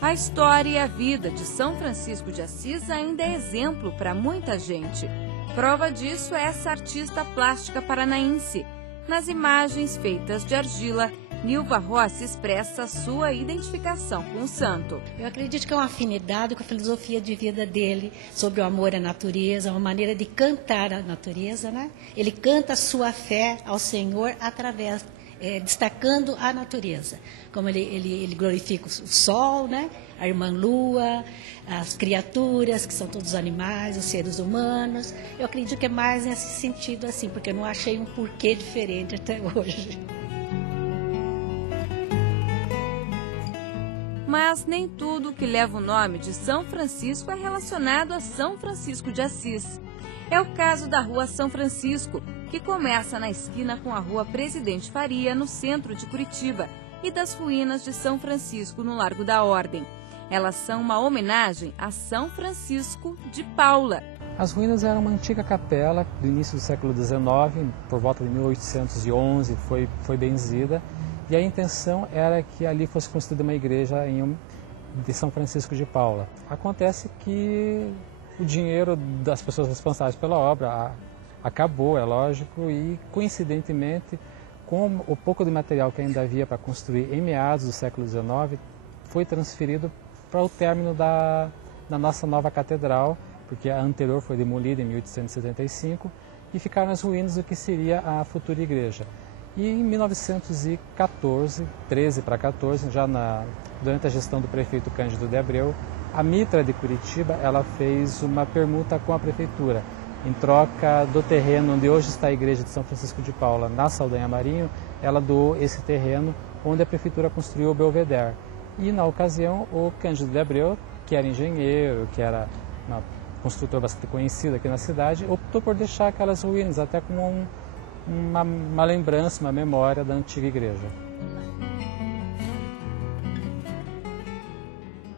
A história e a vida de São Francisco de Assis ainda é exemplo para muita gente. Prova disso é essa artista plástica paranaense. Nas imagens feitas de argila, Nilva Rossi expressa sua identificação com o santo. Eu acredito que é uma afinidade com a filosofia de vida dele, sobre o amor à natureza, uma maneira de cantar a natureza, né? Ele canta a sua fé ao Senhor através, destacando a natureza. Como ele glorifica o sol, né? A irmã lua, as criaturas, que são todos animais, os seres humanos. Eu acredito que é mais nesse sentido assim, porque eu não achei um porquê diferente até hoje. Mas nem tudo que leva o nome de São Francisco é relacionado a São Francisco de Assis. É o caso da Rua São Francisco, que começa na esquina com a Rua Presidente Faria, no centro de Curitiba, e das ruínas de São Francisco, no Largo da Ordem. Elas são uma homenagem a São Francisco de Paula. As ruínas eram uma antiga capela do início do século XIX, por volta de 1811 foi benzida. E a intenção era que ali fosse construída uma igreja de São Francisco de Paula. Acontece que o dinheiro das pessoas responsáveis pela obra acabou, é lógico, e coincidentemente, com o pouco de material que ainda havia para construir em meados do século XIX, foi transferido para o término da nossa nova catedral, porque a anterior foi demolida em 1875, e ficaram as ruínas do que seria a futura igreja. E em 1914, 13 para 14, já durante a gestão do prefeito Cândido de Abreu, a Mitra de Curitiba ela fez uma permuta com a prefeitura. Em troca do terreno onde hoje está a igreja de São Francisco de Paula, na Saldanha Marinho, ela doou esse terreno onde a prefeitura construiu o Belvedere. E na ocasião, o Cândido de Abreu, que era engenheiro, que era um construtor bastante conhecido aqui na cidade, optou por deixar aquelas ruínas até como uma lembrança, uma memória da antiga igreja.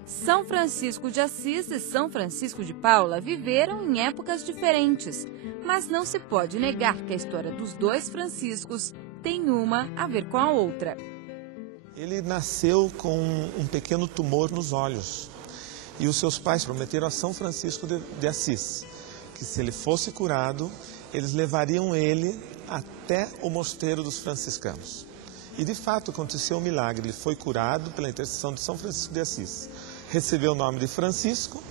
São Francisco de Assis e São Francisco de Paula viveram em épocas diferentes, mas não se pode negar que a história dos dois Franciscos tem uma a ver com a outra. Ele nasceu com um pequeno tumor nos olhos e os seus pais prometeram a São Francisco de Assis que se ele fosse curado, eles levariam ele até o mosteiro dos franciscanos. E de fato aconteceu um milagre, ele foi curado pela intercessão de São Francisco de Assis. Recebeu o nome de Francisco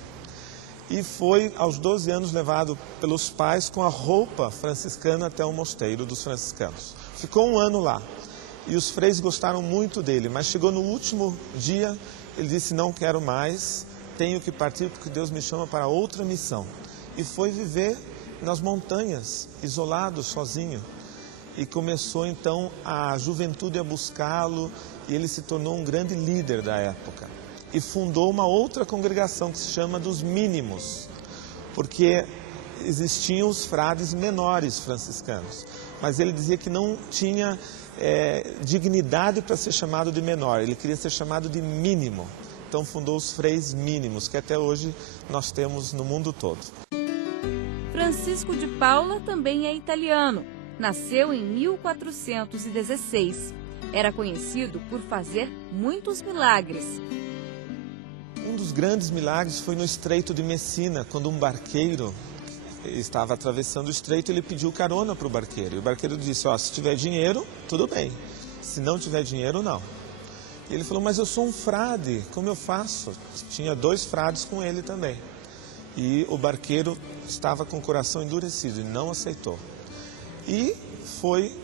e foi aos 12 anos levado pelos pais com a roupa franciscana até o mosteiro dos franciscanos. Ficou um ano lá e os freis gostaram muito dele, mas chegou no último dia, ele disse: não quero mais, tenho que partir porque Deus me chama para outra missão. E foi viver nas montanhas, isolado, sozinho. E começou então a juventude a buscá-lo e ele se tornou um grande líder da época. E fundou uma outra congregação que se chama dos Mínimos, porque existiam os frades menores franciscanos, mas ele dizia que não tinha dignidade para ser chamado de menor, ele queria ser chamado de mínimo. Então fundou os freis mínimos, que até hoje nós temos no mundo todo. Francisco de Paula também é italiano. Nasceu em 1416. Era conhecido por fazer muitos milagres. Um dos grandes milagres foi no Estreito de Messina, quando um barqueiro estava atravessando o estreito, ele pediu carona para o barqueiro. E o barqueiro disse: se tiver dinheiro, tudo bem. Se não tiver dinheiro, não. E ele falou: mas eu sou um frade, como eu faço? Tinha 2 frades com ele também. E o barqueiro estava com o coração endurecido e não aceitou. E foi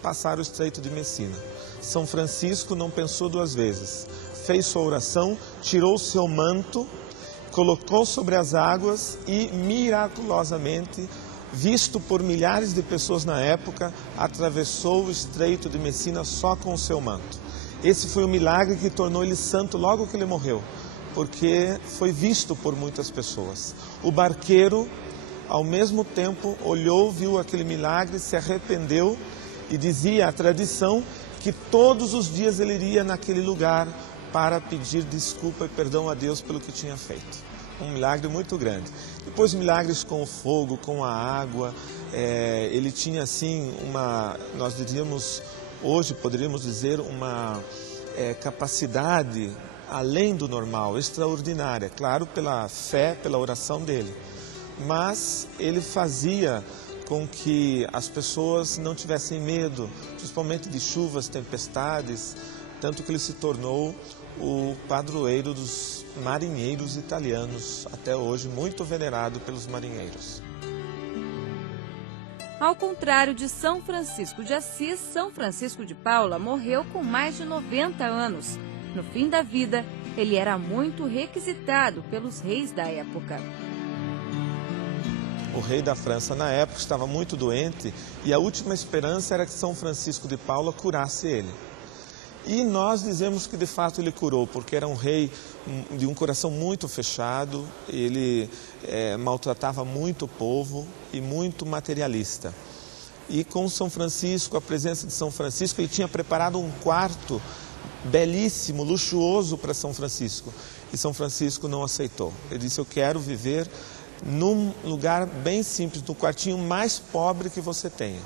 passar o Estreito de Messina. São Francisco não pensou 2 vezes. Fez sua oração, tirou seu manto, colocou sobre as águas e, miraculosamente, visto por milhares de pessoas na época, atravessou o Estreito de Messina só com o seu manto. Esse foi o milagre que tornou ele santo logo que ele morreu, porque foi visto por muitas pessoas. O barqueiro, ao mesmo tempo, olhou, viu aquele milagre, se arrependeu e dizia a tradição que todos os dias ele iria naquele lugar para pedir desculpa e perdão a Deus pelo que tinha feito. um milagre muito grande. Depois milagres com o fogo, com a água, ele tinha assim nós diríamos, hoje poderíamos dizer, uma capacidade além do normal, extraordinária, claro, pela fé, pela oração dele. Mas ele fazia com que as pessoas não tivessem medo, principalmente de chuvas, tempestades, tanto que ele se tornou o padroeiro dos marinheiros italianos, até hoje muito venerado pelos marinheiros. Ao contrário de São Francisco de Assis, São Francisco de Paula morreu com mais de 90 anos. No fim da vida, ele era muito requisitado pelos reis da época. O rei da França, na época, estava muito doente e a última esperança era que São Francisco de Paula curasse ele. E nós dizemos que de fato ele curou, porque era um rei de um coração muito fechado, ele maltratava muito o povo e muito materialista. E com São Francisco, a presença de São Francisco, ele tinha preparado um quarto belíssimo, luxuoso para São Francisco. E São Francisco não aceitou. Ele disse: eu quero viver num lugar bem simples, no quartinho mais pobre que você tenha.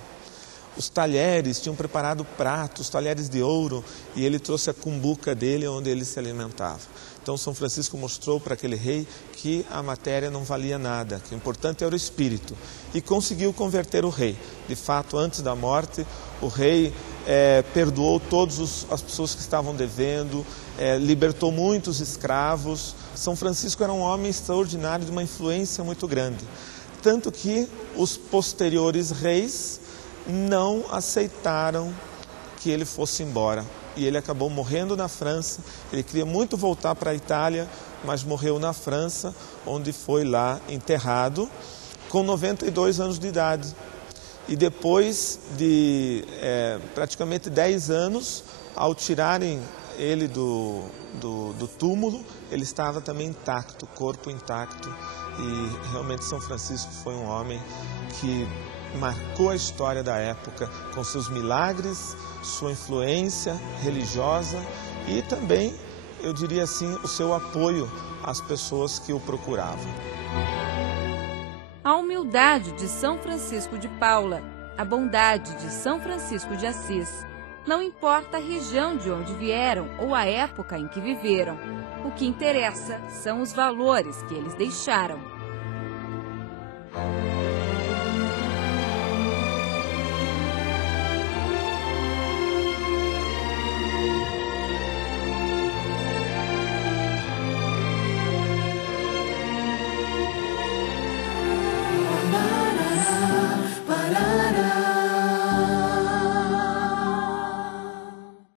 Os talheres tinham preparado pratos, talheres de ouro, e ele trouxe a cumbuca dele onde ele se alimentava. Então São Francisco mostrou para aquele rei que a matéria não valia nada, que o importante era o espírito, e conseguiu converter o rei. De fato, antes da morte, o rei perdoou todas as pessoas que estavam devendo, libertou muitos escravos. São Francisco era um homem extraordinário, de uma influência muito grande. Tanto que os posteriores reis não aceitaram que ele fosse embora. E ele acabou morrendo na França. Ele queria muito voltar para a Itália, mas morreu na França, onde foi lá enterrado, com 92 anos de idade. E depois de praticamente 10 anos, ao tirarem ele do túmulo, ele estava também intacto, corpo intacto. E realmente São Francisco foi um homem que marcou a história da época com seus milagres, sua influência religiosa e também, eu diria assim, o seu apoio às pessoas que o procuravam. A humildade de São Francisco de Paula, a bondade de São Francisco de Assis, não importa a região de onde vieram ou a época em que viveram, o que interessa são os valores que eles deixaram.